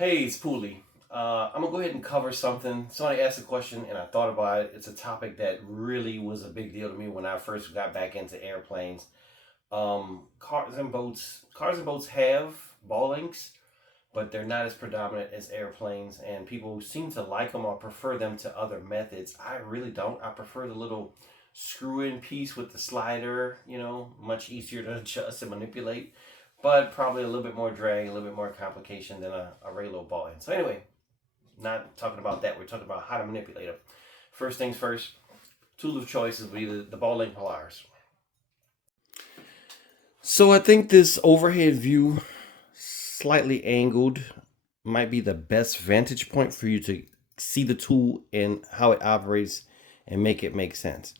Hey, it's Pooley. I'm gonna go ahead and cover something. Somebody asked a question, and I thought about it. It's a topic that really was a big deal to me when I first got back into airplanes. Cars and boats have ball links, but they're not as predominant as airplanes, and people seem to like them or prefer them to other methods. I really don't. I prefer the little screw-in piece with the slider. Much easier to adjust and manipulate, but probably a little bit more drag, a little bit more complication than a regular ball end. So anyway, not talking about that. We're talking about how to manipulate them. First things first, tool of choice is the ball link pliers. So I think this overhead view, slightly angled, might be the best vantage point for you to see the tool and how it operates and make it make sense.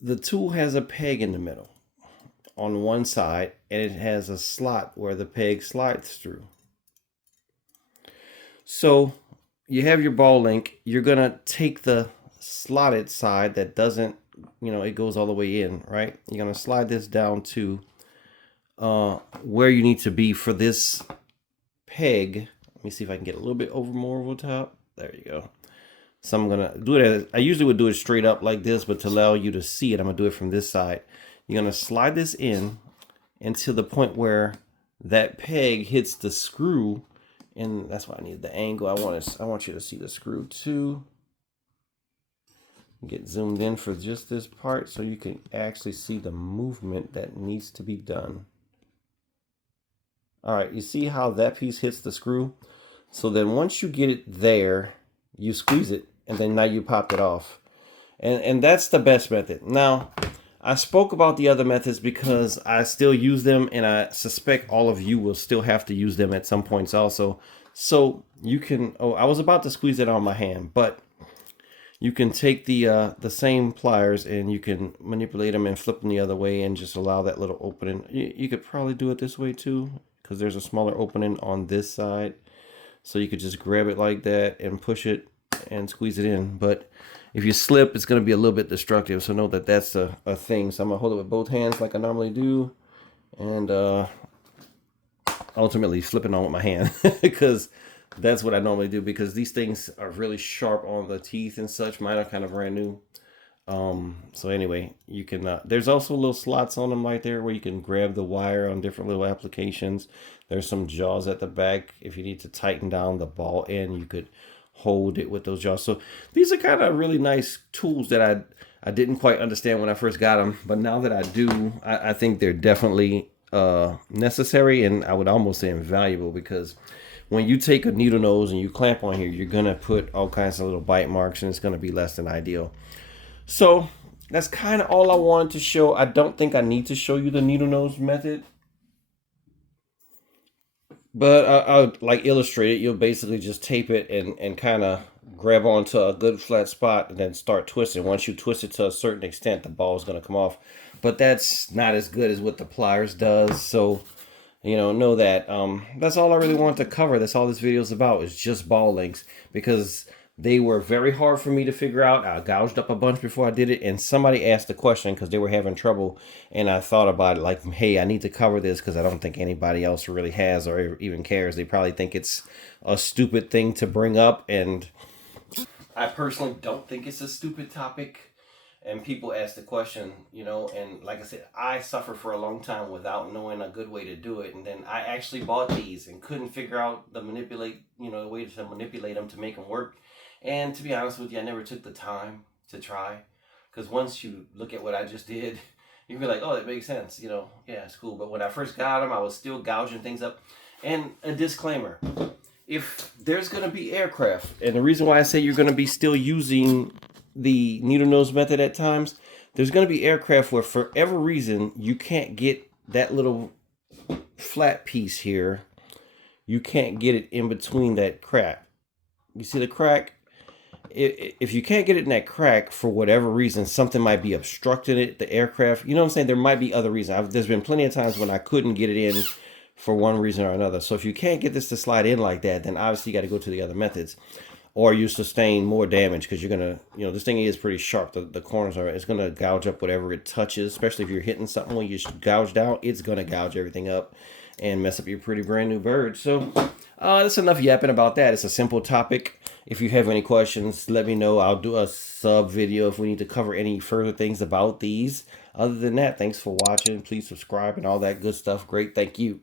The tool has a peg in the middle on one side, and it has a slot where the peg slides through. So you have your ball link. You're gonna take the slotted side that doesn't, it goes all the way in, right? You're gonna slide this down to where you need to be for this peg. Let me see if I can get a little bit more over top. There you go. So I'm gonna do it I usually would do it straight up like this, but to allow you to see it, I'm gonna do it from this side. You're gonna slide this in until the point where that peg hits the screw, and that's why I need the angle. I want you to see the screw too. Get zoomed in for just this part so you can actually see the movement that needs to be done. All right, you see how that piece hits the screw? So then once you get it there, you squeeze it, and then now you popped it off. And that's the best method. Now, I spoke about the other methods because I still use them, and I suspect all of you will still have to use them at some points also. So you can, I was about to squeeze it on my hand, but you can take the same pliers and you can manipulate them and flip them the other way and just allow that little opening. You could probably do it this way too, because there's a smaller opening on this side. So you could just grab it like that and push it and squeeze it in. But if you slip, it's going to be a little bit destructive. So know that that's a thing. So I'm going to hold it with both hands like I normally do. And ultimately flip it on with my hand because that's what I normally do, because these things are really sharp on the teeth and such. Mine are kind of brand new. So anyway, you can, there's also little slots on them right there where you can grab the wire on different little applications. There's some jaws at the back. If you need to tighten down the ball end, you could hold it with those jaws. So these are kind of really nice tools that I didn't quite understand when I first got them, but now that I do, I think they're definitely necessary, and I would almost say invaluable, because when you take a needle nose and you clamp on here, you're gonna put all kinds of little bite marks, and it's gonna be less than ideal. So that's kind of all I wanted to show. I don't think I need to show you the needle nose method, but I'll like illustrate it. You'll basically just tape it and kind of grab onto a good flat spot and then start twisting. Once you twist it to a certain extent, the ball is going to come off. But that's not as good as what the pliers does. So, know that. That's all I really wanted to cover. That's all this video is about, is just ball links, because they were very hard for me to figure out. I gouged up a bunch before I did it, and somebody asked the question because they were having trouble, and I thought about it like, hey, I need to cover this because I don't think anybody else really has or even cares. They probably think it's a stupid thing to bring up, and I personally don't think it's a stupid topic. And people ask the question, and like I said, I suffered for a long time without knowing a good way to do it. And then I actually bought these and couldn't figure out the way to manipulate them to make them work. And to be honest with you, I never took the time to try, because once you look at what I just did, you'd be like, oh, that makes sense. Yeah, it's cool. But when I first got them, I was still gouging things up. And a disclaimer, if there's going to be aircraft, and the reason why I say you're going to be still using the needle nose method at times, there's going to be aircraft where for every reason you can't get that little flat piece here. You can't get it in between that crack. You see the crack? If you can't get it in that crack for whatever reason, something might be obstructing it, the aircraft. You know what I'm saying? There might be other reasons. There's been plenty of times when I couldn't get it in for one reason or another. So if you can't get this to slide in like that, then obviously you got to go to the other methods, or you sustain more damage, because you're going to, this thing is pretty sharp. The corners are, it's going to gouge up whatever it touches, especially if you're hitting something when you gouge down, it's going to gouge everything up. and mess up your pretty brand new bird. So that's enough yapping about that. It's a simple topic. If you have any questions, let me know. I'll do a sub video if we need to cover any further things about these. Other than that, thanks for watching. Please subscribe and all that good stuff. Great. Thank you.